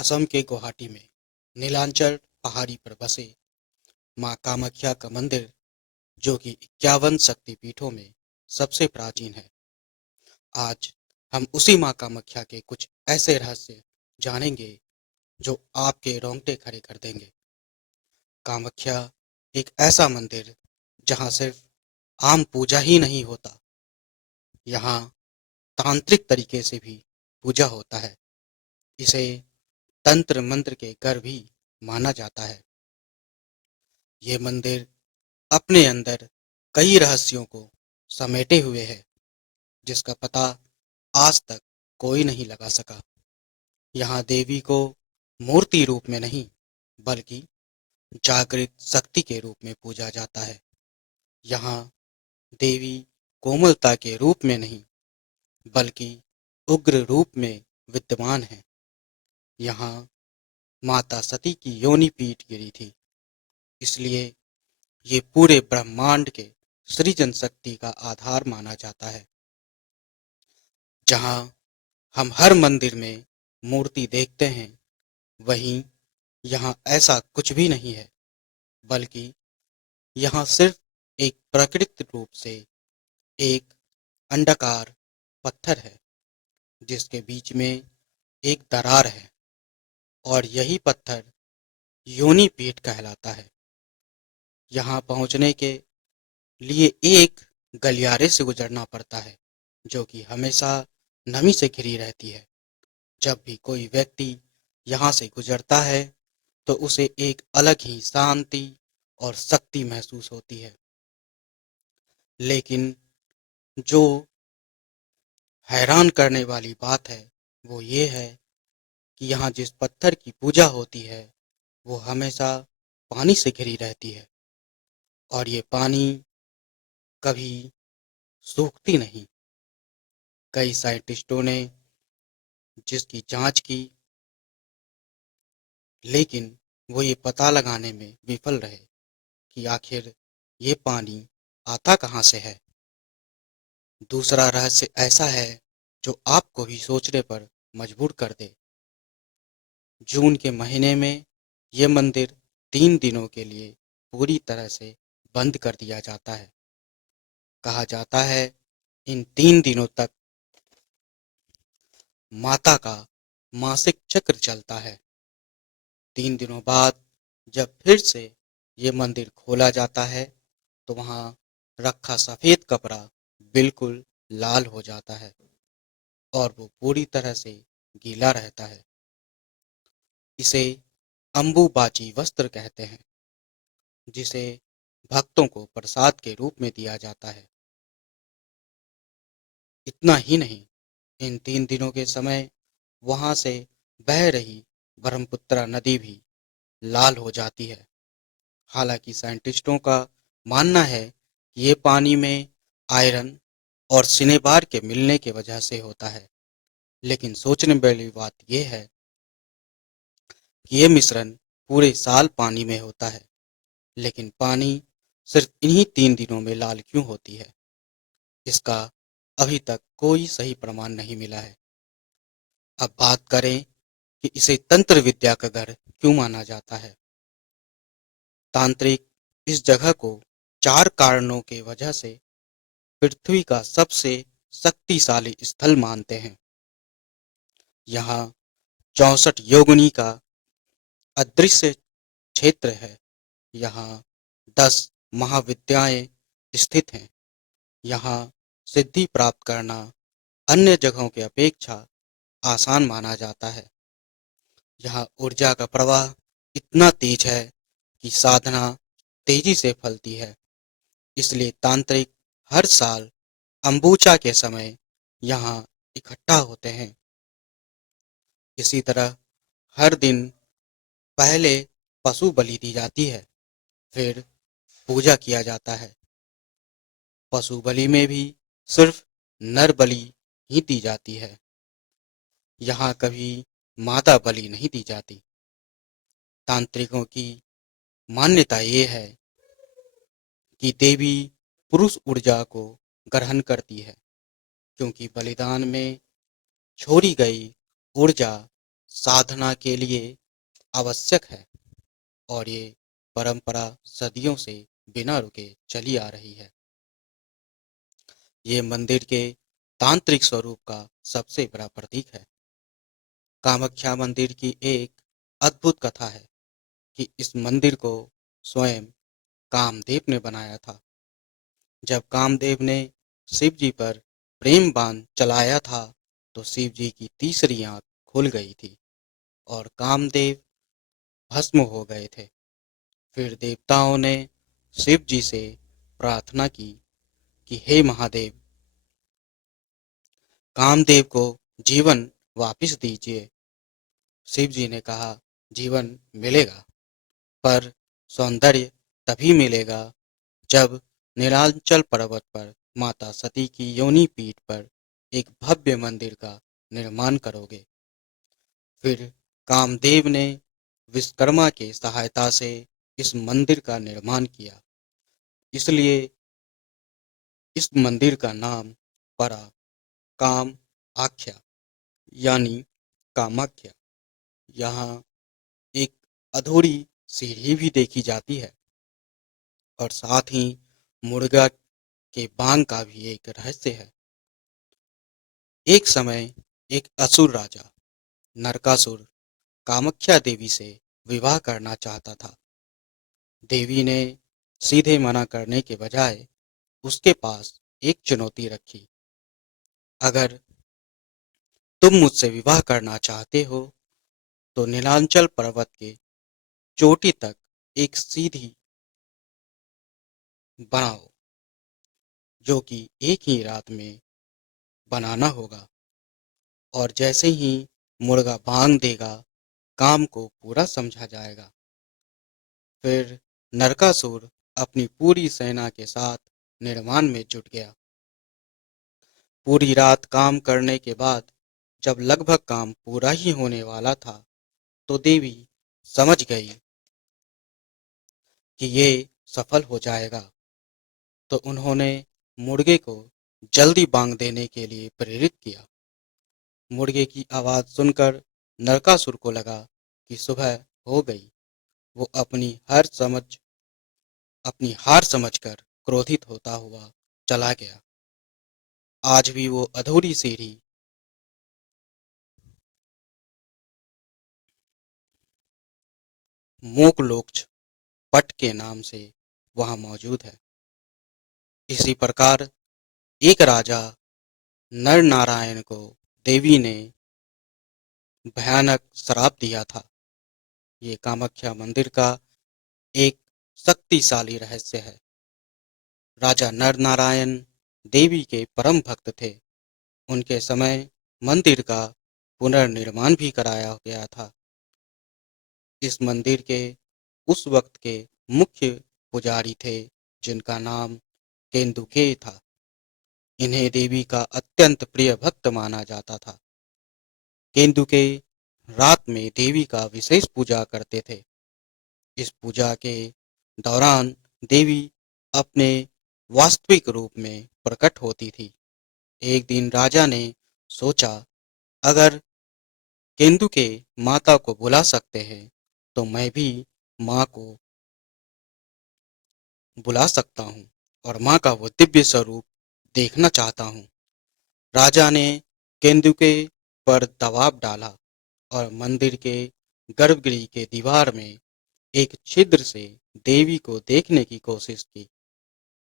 असम के गुवाहाटी में नीलांचल पहाड़ी पर बसे माँ कामाख्या का मंदिर, जो कि 51 शक्तिपीठों में सबसे प्राचीन है। आज हम उसी माँ कामाख्या के कुछ ऐसे रहस्य जानेंगे जो आपके रोंगटे खड़े कर देंगे। कामाख्या एक ऐसा मंदिर जहाँ सिर्फ आम पूजा ही नहीं होता, यहाँ तांत्रिक तरीके से भी पूजा होता है। इसे तंत्र मंत्र के घर भी माना जाता है। ये मंदिर अपने अंदर कई रहस्यों को समेटे हुए है, जिसका पता आज तक कोई नहीं लगा सका। यहाँ देवी को मूर्ति रूप में नहीं, बल्कि जागृत शक्ति के रूप में पूजा जाता है। यहाँ देवी कोमलता के रूप में नहीं, बल्कि उग्र रूप में विद्यमान है। यहाँ माता सती की योनि पीठ गिरी थी, इसलिए ये पूरे ब्रह्मांड के सृजन शक्ति का आधार माना जाता है। जहाँ हम हर मंदिर में मूर्ति देखते हैं, वहीं यहाँ ऐसा कुछ भी नहीं है, बल्कि यहाँ सिर्फ एक प्राकृतिक रूप से एक अंडाकार पत्थर है, जिसके बीच में एक दरार है, और यही पत्थर योनि पीठ कहलाता है। यहाँ पहुँचने के लिए एक गलियारे से गुजरना पड़ता है, जो कि हमेशा नमी से घिरी रहती है। जब भी कोई व्यक्ति यहाँ से गुजरता है, तो उसे एक अलग ही शांति और शक्ति महसूस होती है। लेकिन जो हैरान करने वाली बात है, वो ये है कि यहाँ जिस पत्थर की पूजा होती है, वो हमेशा पानी से घिरी रहती है, और ये पानी कभी सूखती नहीं। कई साइंटिस्टों ने जिसकी जांच की, लेकिन वो ये पता लगाने में विफल रहे कि आखिर ये पानी आता कहाँ से है। दूसरा रहस्य ऐसा है जो आपको भी सोचने पर मजबूर कर दे। जून के महीने में ये मंदिर 3 दिनों के लिए पूरी तरह से बंद कर दिया जाता है। कहा जाता है इन 3 दिनों तक माता का मासिक चक्र चलता है। 3 दिनों बाद जब फिर से ये मंदिर खोला जाता है, तो वहाँ रखा सफेद कपड़ा बिल्कुल लाल हो जाता है, और वो पूरी तरह से गीला रहता है। इसे अम्बुबाची वस्त्र कहते हैं, जिसे भक्तों को प्रसाद के रूप में दिया जाता है। इतना ही नहीं, इन 3 दिनों के समय वहां से बह रही ब्रह्मपुत्रा नदी भी लाल हो जाती है। हालांकि साइंटिस्टों का मानना है कि ये पानी में आयरन और सिनेबार के मिलने की वजह से होता है, लेकिन सोचने वाली बात यह है कि ये मिश्रण पूरे साल पानी में होता है, लेकिन पानी सिर्फ इन्हीं 3 दिनों में लाल क्यों होती है, इसका अभी तक कोई सही प्रमाण नहीं मिला है। अब बात करें कि इसे तंत्र विद्या का घर क्यों माना जाता है। तांत्रिक इस जगह को 4 कारणों के वजह से पृथ्वी का सबसे शक्तिशाली स्थल मानते हैं। यहाँ 64 योगिनी का अदृश्य क्षेत्र है। यहाँ 10 महाविद्याएं स्थित हैं। यहाँ सिद्धि प्राप्त करना अन्य जगहों की अपेक्षा आसान माना जाता है। यहाँ ऊर्जा का प्रवाह इतना तेज है कि साधना तेजी से फलती है। इसलिए तांत्रिक हर साल अंबुचा के समय यहाँ इकट्ठा होते हैं। इसी तरह हर दिन पहले पशु बलि दी जाती है, फिर पूजा किया जाता है। पशु बलि में भी सिर्फ नर बलि ही दी जाती है। यहाँ कभी मादा बलि नहीं दी जाती। तांत्रिकों की मान्यता ये है कि देवी पुरुष ऊर्जा को ग्रहण करती है, क्योंकि बलिदान में छोड़ी गई ऊर्जा साधना के लिए आवश्यक है और ये परंपरा सदियों से बिना रुके चली आ रही है। ये मंदिर के तांत्रिक स्वरूप का सबसे बड़ा प्रतीक है। कामाख्या मंदिर की एक अद्भुत कथा है कि इस मंदिर को स्वयं कामदेव ने बनाया था। जब कामदेव ने शिव जी पर प्रेम बाण चलाया था तो शिव जी की तीसरी आंख खुल गई थी और कामदेव भस्म हो गए थे। फिर देवताओं ने शिव जी से प्रार्थना की कि हे महादेव, कामदेव को जीवन वापस दीजिए। शिव जी ने कहा, जीवन मिलेगा, पर सौंदर्य तभी मिलेगा जब नीलांचल पर्वत पर माता सती की योनि पीठ पर एक भव्य मंदिर का निर्माण करोगे। फिर कामदेव ने विश्वकर्मा के सहायता से इस मंदिर का निर्माण किया। इसलिए इस मंदिर का नाम पड़ा काम आख्या, यानी कामाख्या। यहाँ एक अधूरी सीढ़ी भी देखी जाती है और साथ ही मुर्गा के बांग का भी एक रहस्य है। एक समय एक असुर राजा नरकासुर कामाख्या देवी से विवाह करना चाहता था। देवी ने सीधे मना करने के बजाय उसके पास एक चुनौती रखी। अगर तुम मुझसे विवाह करना चाहते हो तो नीलांचल पर्वत के चोटी तक एक सीधी बनाओ, जो कि एक ही रात में बनाना होगा, और जैसे ही मुर्गा बांग देगा काम को पूरा समझा जाएगा। फिर नरकासुर अपनी पूरी सेना के साथ निर्माण में जुट गया। पूरी रात काम करने के बाद जब लगभग काम पूरा ही होने वाला था तो देवी समझ गई कि ये सफल हो जाएगा, तो उन्होंने मुर्गे को जल्दी बांग देने के लिए प्रेरित किया। मुर्गे की आवाज सुनकर नरकासुर को लगा कि सुबह हो गई। वो अपनी हार समझकर क्रोधित होता हुआ चला गया। आज भी वो अधूरी सीढ़ी मोकलोक्ष पट के नाम से वहां मौजूद है। इसी प्रकार एक राजा नर नारायण को देवी ने भयानक श्राप दिया था। ये कामाख्या मंदिर का एक शक्तिशाली रहस्य है। राजा नर नारायण देवी के परम भक्त थे। उनके समय मंदिर का पुनर्निर्माण भी कराया गया था। इस मंदिर के उस वक्त के मुख्य पुजारी थे जिनका नाम केंदुके था। इन्हें देवी का अत्यंत प्रिय भक्त माना जाता था। केंदुके रात में देवी का विशेष पूजा करते थे। इस पूजा के दौरान देवी अपने वास्तविक रूप में प्रकट होती थी। एक दिन राजा ने सोचा, अगर केंदुके माता को बुला सकते हैं तो मैं भी माँ को बुला सकता हूँ और माँ का वो दिव्य स्वरूप देखना चाहता हूँ। राजा ने केंदुके पर दबाव डाला और मंदिर के गर्भगृह के दीवार में एक छिद्र से देवी को देखने की कोशिश की।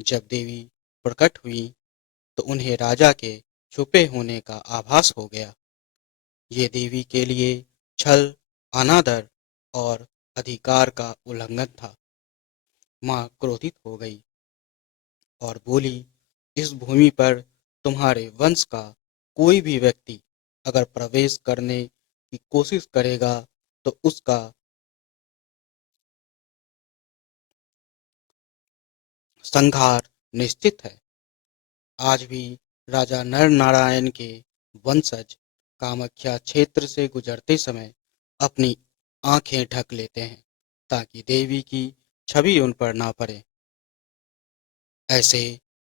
जब देवी प्रकट हुई तो उन्हें राजा के छुपे होने का आभास हो गया। ये देवी के लिए छल, अनादर और अधिकार का उल्लंघन था। माँ क्रोधित हो गई और बोली, इस भूमि पर तुम्हारे वंश का कोई भी व्यक्ति अगर प्रवेश करने की कोशिश करेगा तो उसका संहार निश्चित है। आज भी राजा नर नारायण के वंशज कामाख्या क्षेत्र से गुजरते समय अपनी आंखें ढक लेते हैं ताकि देवी की छवि उन पर ना पड़े। ऐसे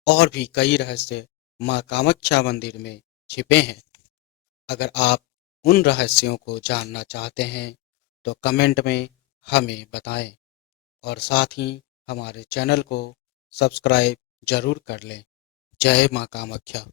और भी कई रहस्य माँ कामाख्या मंदिर में छिपे हैं। अगर आप उन रहस्यों को जानना चाहते हैं तो कमेंट में हमें बताएं और साथ ही हमारे चैनल को सब्सक्राइब जरूर कर लें। जय माँ कामाख्या।